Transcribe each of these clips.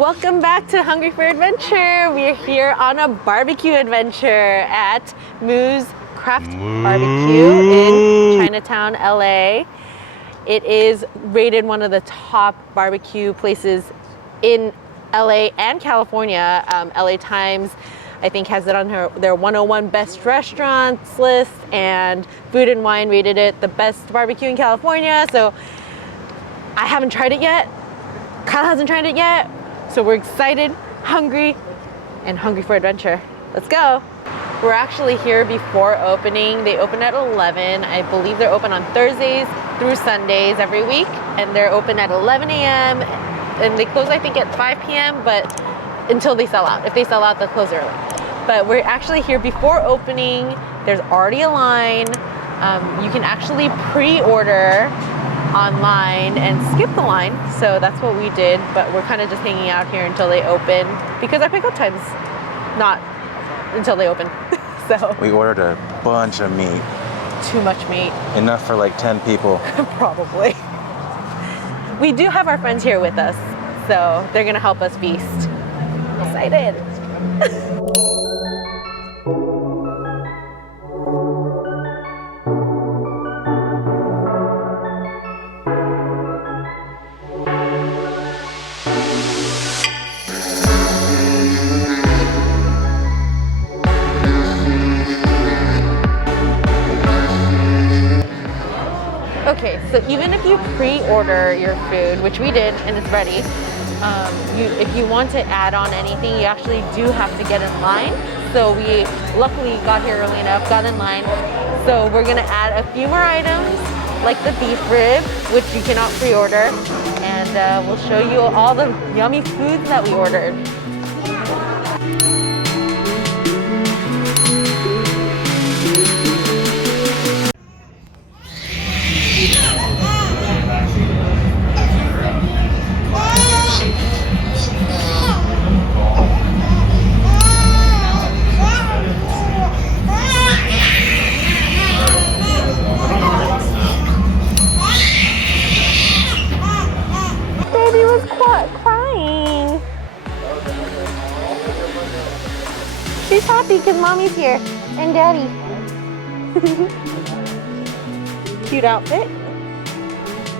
Welcome back to Hungry for Adventure. We are here on a barbecue adventure at Moo's Craft Barbecue in Chinatown, LA. It is rated one of the top barbecue places in LA and California. LA Times, I think, has it on their 101 best restaurants list, and Food and Wine rated it the best barbecue in California. So I haven't tried it yet. Kyle hasn't tried it yet. So we're excited, hungry, and hungry for adventure. Let's go. We're actually here before opening. They open at 11. I believe they're open on Thursdays through Sundays every week. And they're open at 11 a.m. And they close, I think, at 5 p.m. but until they sell out. If they sell out, they'll close early. But we're actually here before opening. There's already a line. You can actually pre-order online and skip the line, so that's what we did. But we're kind of just hanging out here until they open because our pickup time's not until they open. So we ordered a bunch of meat. Too much meat. Enough for like 10 people. Probably. We do have our friends here with us, so they're gonna help us feast. Excited. Okay, so even if you pre-order your food, which we did and it's ready, if you want to add on anything, you actually do have to get in line. So we luckily got here early enough, got in line. So we're gonna add a few more items, like the beef rib, which you cannot pre-order, and we'll show you all the yummy foods that we ordered. Crying. She's happy because mommy's here and daddy. Cute outfit.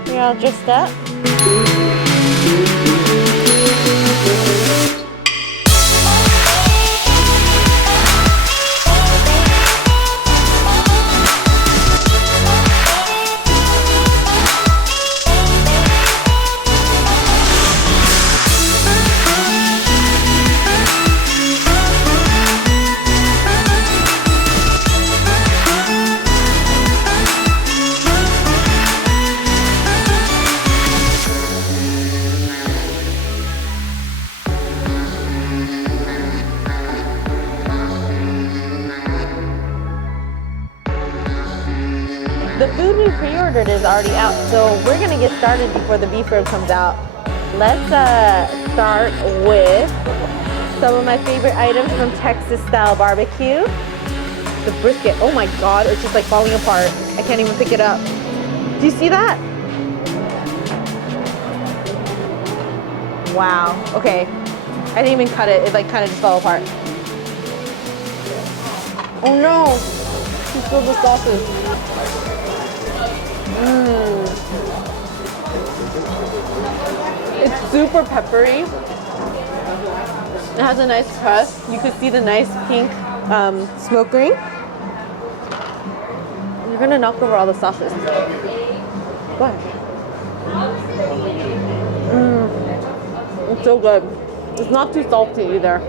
You're all dressed up. The food we pre-ordered is already out, so we're gonna get started before the beef rib comes out. Let's start with some of my favorite items from Texas style barbecue. The brisket, oh my God, it's just like falling apart. I can't even pick it up. Do you see that? Wow, okay. I didn't even cut it, it like kind of just fell apart. Oh no, she spilled the sauces. It's super peppery. It has a nice crust. You can see the nice pink smoke ring. You're gonna knock over all the sauces. Go ahead. It's so good. It's not too salty either.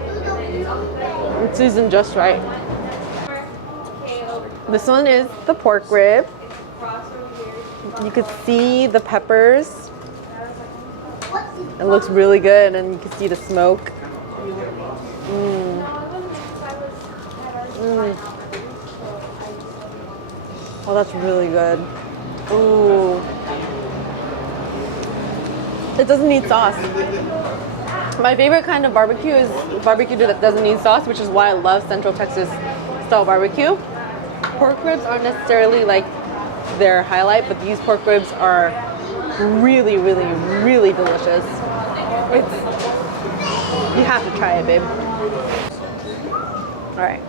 It's seasoned just right. This one is the pork rib. You could see the peppers. It looks really good, and you can see the smoke. Oh, that's really good. Ooh. It doesn't need sauce. My favorite kind of barbecue is barbecue that doesn't need sauce, which is why I love Central Texas style barbecue. Pork ribs aren't necessarily like their highlight, but these pork ribs are really, really, really delicious. It's You have to try it, babe. All right.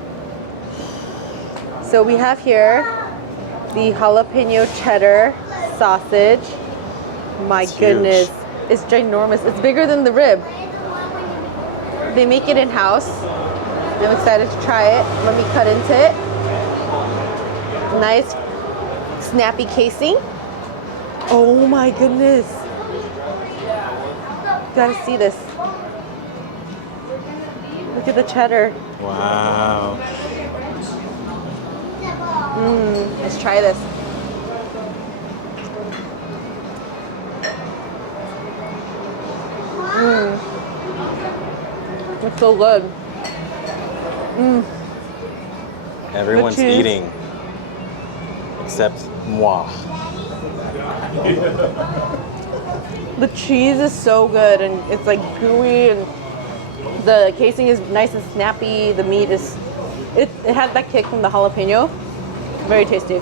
So we have here the jalapeno cheddar sausage. My goodness, it's ginormous. It's bigger than the rib. They make it in-house. I'm excited to try it. Let me cut into it. Nice, snappy casing. Oh my goodness. You gotta see this. Look at the cheddar. Wow. Let's try this. It's so good. Everyone's cheese. eating except moi. The cheese is so good and it's like gooey and the casing is nice and snappy. The meat is, it has that kick from the jalapeno. Very tasty.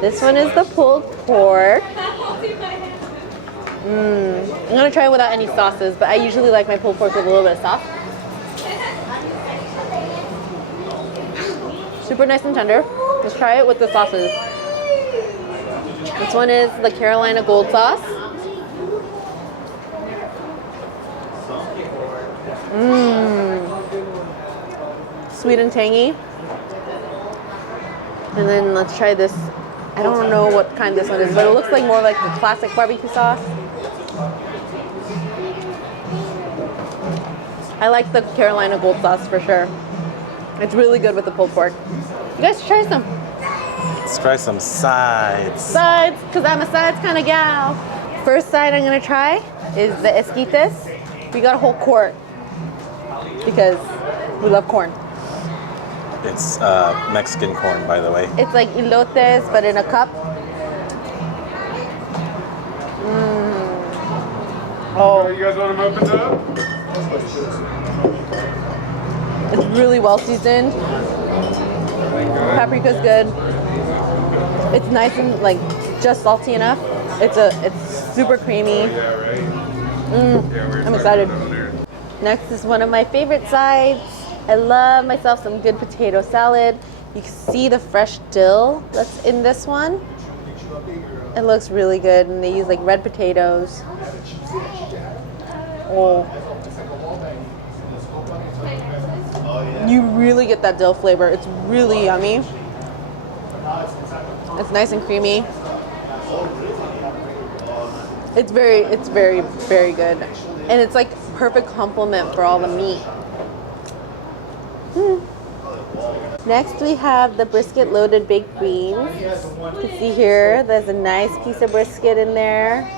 This one is the pulled pork. I'm gonna try it without any sauces, but I usually like my pulled pork with a little bit of sauce. Super nice and tender. Let's try it with the sauces. This one is the Carolina Gold sauce. Sweet and tangy. And then let's try this. I don't know what kind this one is, but it looks like more like the classic barbecue sauce. I like the Carolina Gold sauce for sure. It's really good with the pulled pork. You guys should try some. Let's try some sides. Sides, because I'm a sides kind of gal. First side I'm gonna try is the esquites. We got a whole quart because we love corn. It's Mexican corn, by the way. It's like elotes, but in a cup. Oh, You guys want them opened up? it's really well seasoned. Paprika's good. It's nice and like just salty enough. It's super creamy. Yeah, right. I'm excited. Next is one of my favorite sides. I love myself some good potato salad. You can see the fresh dill that's in this one. It looks really good, and they use like red potatoes. Oh. You really get that dill flavor. It's really yummy. It's nice and creamy. It's very, very good. And it's like perfect complement for all the meat. Next we have the brisket loaded baked beans. You can see here, there's a nice piece of brisket in there.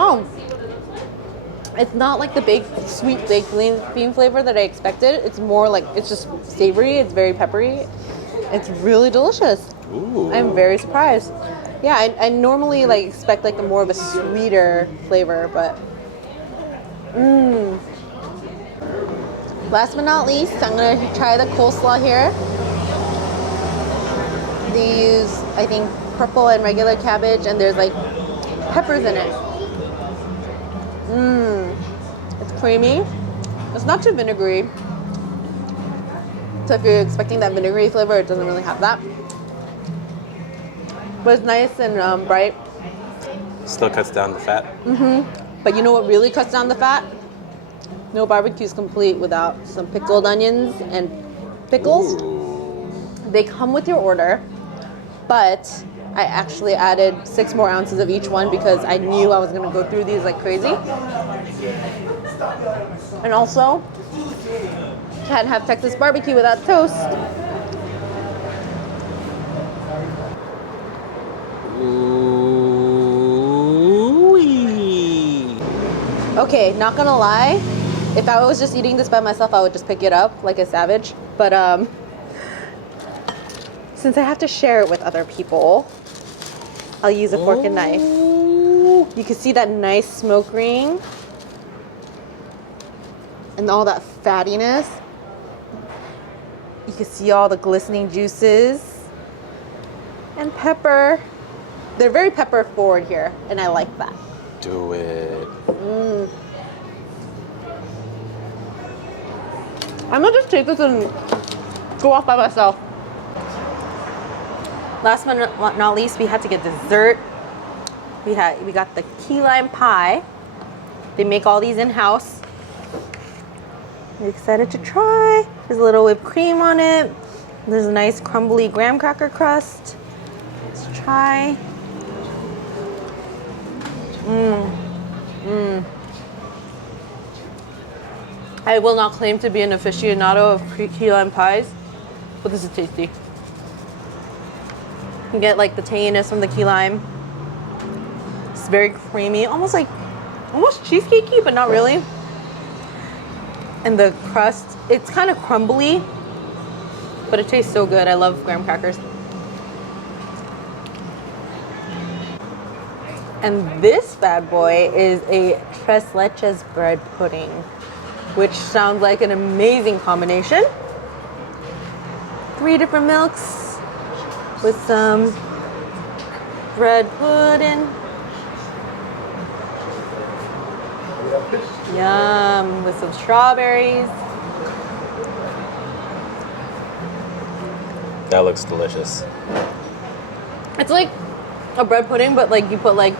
Oh, it's not like the sweet baked bean flavor that I expected. It's more like, it's just savory, it's very peppery. It's really delicious. Ooh. I'm very surprised. Yeah, I normally like expect like a more of a sweeter flavor, but Last but not least, I'm gonna try the coleslaw here. They use, I think, purple and regular cabbage, and there's like peppers in it. It's creamy. It's not too vinegary. So if you're expecting that vinegary flavor, it doesn't really have that. But it's nice and bright. Still cuts down the fat. But you know what really cuts down the fat? No barbecue is complete without some pickled onions and pickles. Ooh. They come with your order, but I actually added 6 more ounces of each one because I knew I was gonna go through these like crazy. And also, can't have Texas barbecue without toast. Ooh-wee. Okay, not gonna lie, if I was just eating this by myself, I would just pick it up like a savage. But since I have to share it with other people, I'll use a fork and knife. You can see that nice smoke ring and all that fattiness. You can see all the glistening juices and pepper. They're very pepper forward here, and I like that. Do it. I'm gonna just take this and go off by myself. Last but not least, we had to get dessert. We got the key lime pie. They make all these in-house. I'm excited to try. There's a little whipped cream on it. There's a nice crumbly graham cracker crust. Let's try. I will not claim to be an aficionado of key lime pies, but this is tasty. You can get like the tanginess from the key lime. It's very creamy, almost cheesecakey, but not really. And the crust, it's kind of crumbly, but it tastes so good. I love graham crackers. And this bad boy is a tres leches bread pudding, which sounds like an amazing combination. 3 different milks with some bread pudding. Yum, with some strawberries. That looks delicious. It's like a bread pudding, but like you put like,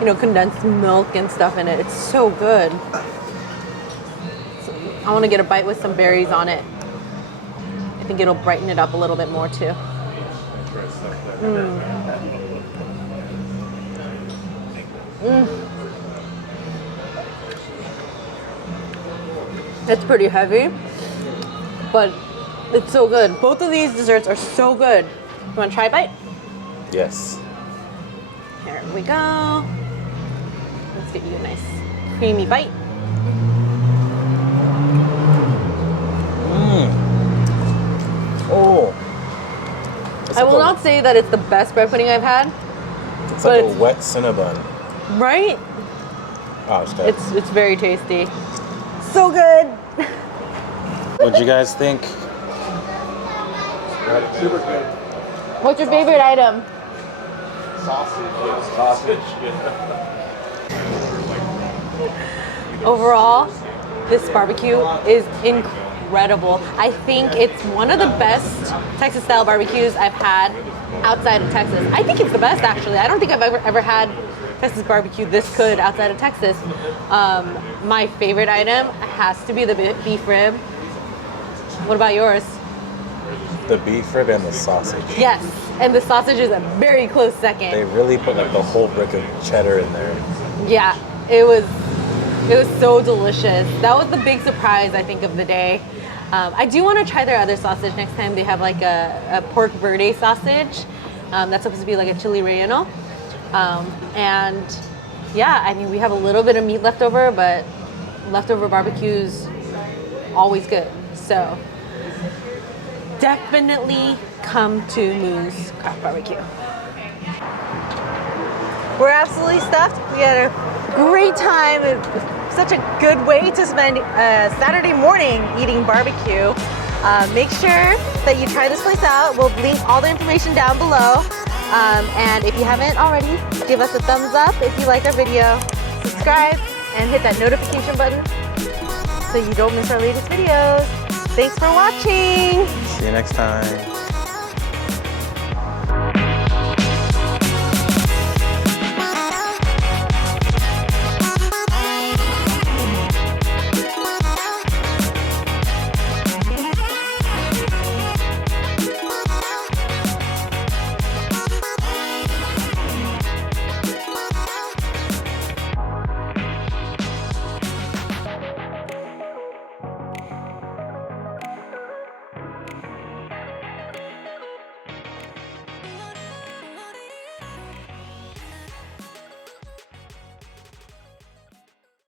you know, condensed milk and stuff in it. It's so good. So I want to get a bite with some berries on it. I think it'll brighten it up a little bit more too. It's pretty heavy, but it's so good. Both of these desserts are so good. You want to try a bite? Yes. Here we go. Let's get you a nice creamy bite. Oh. I will not say that it's the best bread pudding I've had. It's like a wet Cinnabon. Right? Oh, it's good. It's very tasty. So good. What'd you guys think? Super good. What's your favorite item? Sausage. Overall, this barbecue is incredible. I think it's one of the best Texas style barbecues I've had outside of Texas. I think it's the best, actually. I don't think I've ever had Texas barbecue this good outside of Texas. My favorite item has to be the beef rib. What about yours? The beef rib and the sausage. Yes, and the sausage is a very close second. They really put like the whole brick of cheddar in there. Yeah, it was so delicious. That was the big surprise, I think, of the day. I do want to try their other sausage next time. They have like a pork verde sausage. That's supposed to be like a chili relleno. And yeah, I mean, we have a little bit of meat left over, but leftover barbecue's always good. So definitely come to Moo's Craft Barbecue. We're absolutely stuffed. We had a great time. It was such a good way to spend Saturday morning eating barbecue. Make sure that you try this place out. We'll link all the information down below. And if you haven't already, give us a thumbs up if you like our video. Subscribe and hit that notification button so you don't miss our latest videos. Thanks for watching. See you next time.